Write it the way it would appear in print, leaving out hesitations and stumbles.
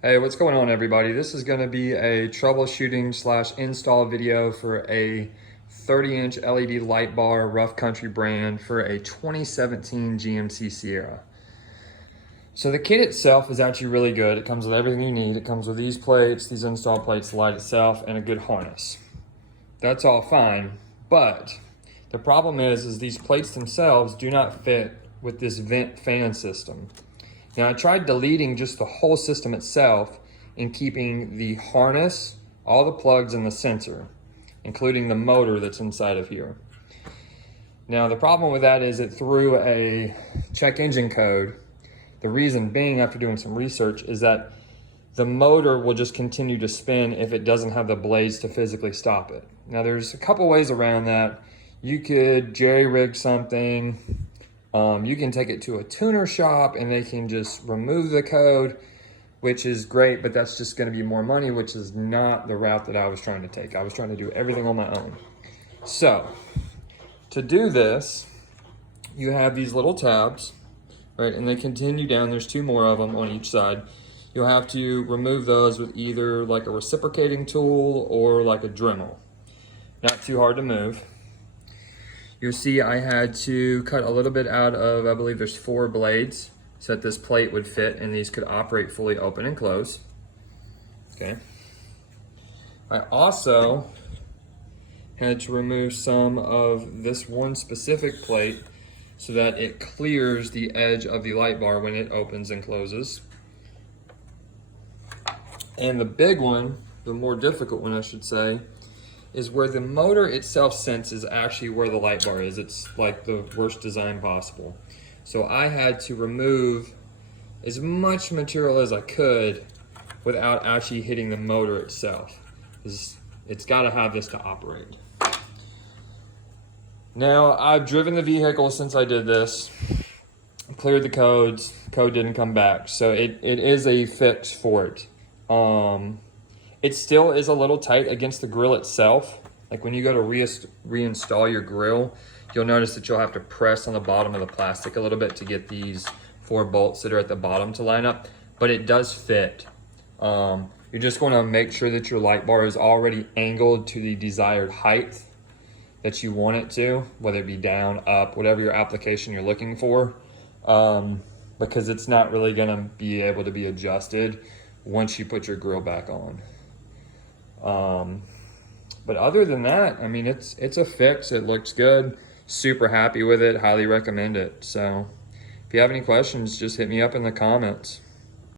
Hey, what's going on, everybody? This is going to be a troubleshooting slash install video for a 30-inch LED light bar rough country brand for a 2017 GMC Sierra. So the kit itself is actually really good. It comes with everything you need. It comes with these plates, these install plates, the light itself, and a good harness. That's all fine, but the problem is these plates themselves do not fit with this vent fan system. Now I tried deleting just the whole system itself and keeping the harness, all the plugs, and the sensor, including the motor that's inside of here. Now the problem with that is it threw a check engine code. The reason being, after doing some research, is that the motor will just continue to spin if it doesn't have the blades to physically stop it. Now there's a couple ways around that. You could jerry-rig something. You can take it to a tuner shop and they can just remove the code, which is great, but that's just going to be more money, which is not the route that I was trying to take. I was trying to do everything on my own. So to do this, you have these little tabs, right? And they continue down. There's two more of them on each side. You'll have to remove those with either like a reciprocating tool or like a Dremel. Not too hard to move. You'll see I had to cut a little bit out of, I believe there's 4 blades so that this plate would fit and these could operate fully open and close. Okay. I also had to remove some of this one specific plate so that it clears the edge of the light bar when it opens and closes. And the big one, the more difficult one I should say, is where the motor itself senses actually where the light bar is. It's like the worst design possible. So I had to remove as much material as I could without actually hitting the motor itself. It's got to have this to operate. Now I've driven the vehicle since I did this, cleared the codes, code didn't come back. So it is a fix for it. It still is a little tight against the grill itself. Like when you go to reinstall your grill, you'll notice that you'll have to press on the bottom of the plastic a little bit to get these 4 bolts that are at the bottom to line up, but it does fit. You're just going to make sure that your light bar is already angled to the desired height that you want it to, whether it be down, up, whatever your application you're looking for, because it's not really going to be able to be adjusted once you put your grill back on. But other than that, I mean, it's a fix. It looks good. Super happy with it. Highly recommend it. So if you have any questions, just hit me up in the comments.